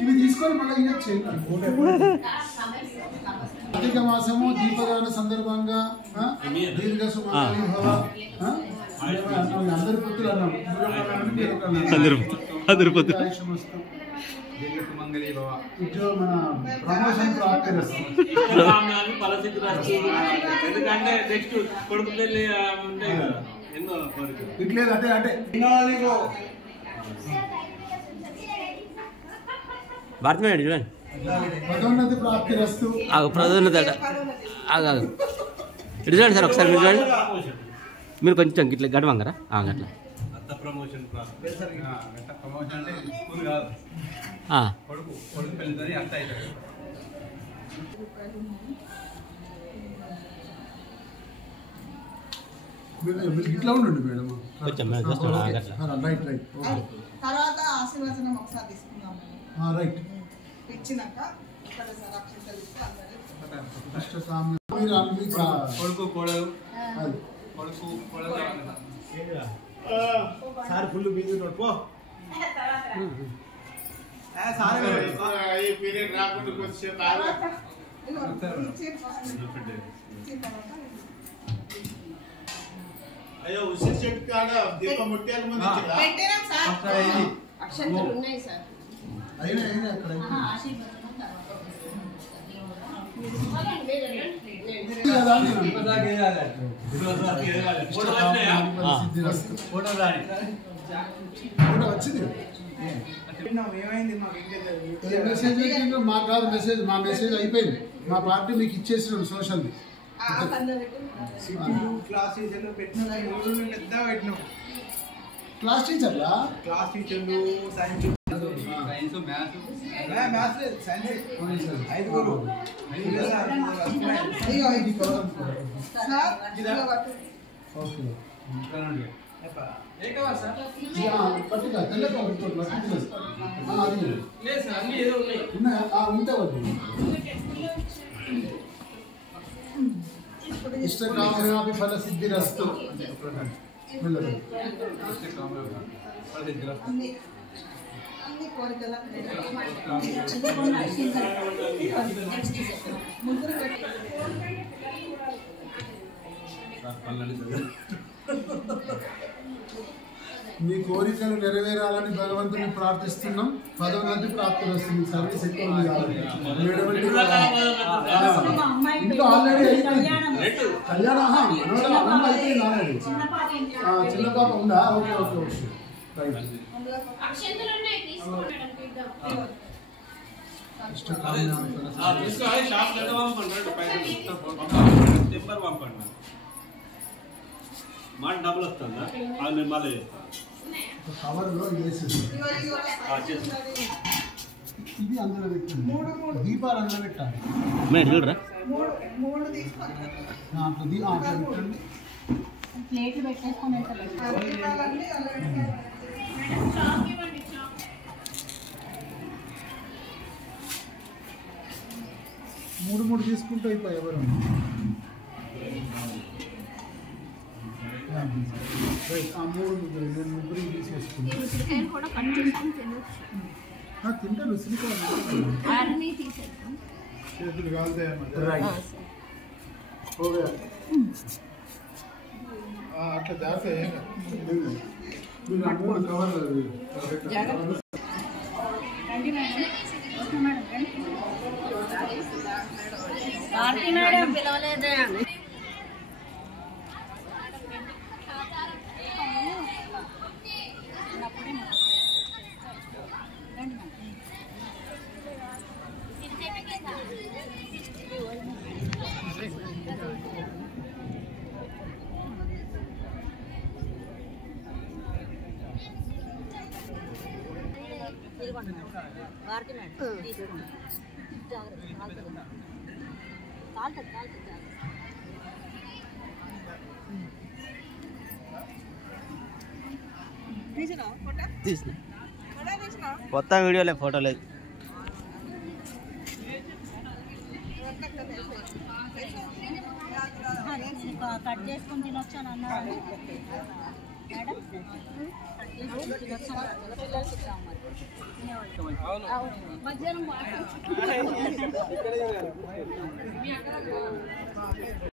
ఇవి తీసుకొని మళ్ళీ ఇవ్వచ్చు. కార్తీక మాసము దీపదాన సందర్భంగా దీర్ఘ సుమంగళి భవ అందరి పుత్రులు అన్నాం. ఉద్యోగ మన ప్రమోషన్ ఎందుకంటే నెక్స్ట్ కొడుకు పెళ్లి ఉంటాయి కదా ఎన్నో ఇట్లేదు. అంటే అంటే భారతమేడి చూడండి పదోన్నతి ప్రాప్తి రస్తు. పదోన్నతి అట ఇటు చూడండి సార్ ఒకసారి మీరు చూడండి. మీరు కొంచెం ఇట్లా గడవంగరా గట్లా ప్రమోషన్ అంటే స్కూల్ కాదు కొడుకు పెళ్లి అంత అవుతుంది. ఇట్లా ఉండండి మేడం. రైట్ రైట్ తర్వాత ఆశీర్వచనం ఒకసారి తీసుకుందాం. రైట్ ఇచ్చినాక కొడుకు కోడలు కొడుకు కోడలు సార్ ఫుల్ బిజీ పో పీరియడ్ రాకుండా కొద్దిసేపు అయ్యో ఉసిరి చెట్టు కాడ దీపం ముట్టాలి ముందు అయినా అయినా అక్కడ వచ్చింది మెసేజ్ మాకు కాదు మెసేజ్. మా మెసేజ్ అయిపోయింది. మా పార్టీ మీకు ఇచ్చేసినాం సోషల్ క్లాస్ టీచర్లా క్లాస్ టీచర్లు సైన్స్ ఇష్టకామ్యాపి ఫల సిద్ధిరస్తు. మీ కోరికలు నెరవేరాలని భగవంతుని ప్రార్థిస్తున్నాం. పదోన్నతి ప్రాప్తి వస్తుంది. సర్వీస్ ఎక్కువ ఉంది కాబట్టి ఇంట్లో ఆల్రెడీ అయిపోయింది కళ్యాణం. అయిపోయింది ఆల్రెడీ. చిన్న పాప ఉందా? Okay okay okay right. మాట డబ్బులు వస్తుందా అది నేను మళ్ళీ చేస్తాను. కవర్లో వేసేది ఇది అందులో పెట్టండి. దీపాలు అందులో పెట్టాలి. చూడరా అట్లా పెట్టండి. ప్లేట్లు పెట్టేసుకొని మూడు మూడు తీసుకుంటే అయిపోయి ఎవరు ఆ మూడు ముగ్గురు తీసేసుకుంటాను. తింటాను చేతులు కాలుతాయన్నమాట. అట్లా జాగ్రత్త మీరు ఆ మూడు కవర్లు పిలవలేదే అని మొత్తం వీడియోలే ఫోటో లేదు. కట్ చేసుకొని తినొచ్చాను అన్నారు మేడం. పిల్లలకి ఇస్తాం మరి మధ్యాహ్నం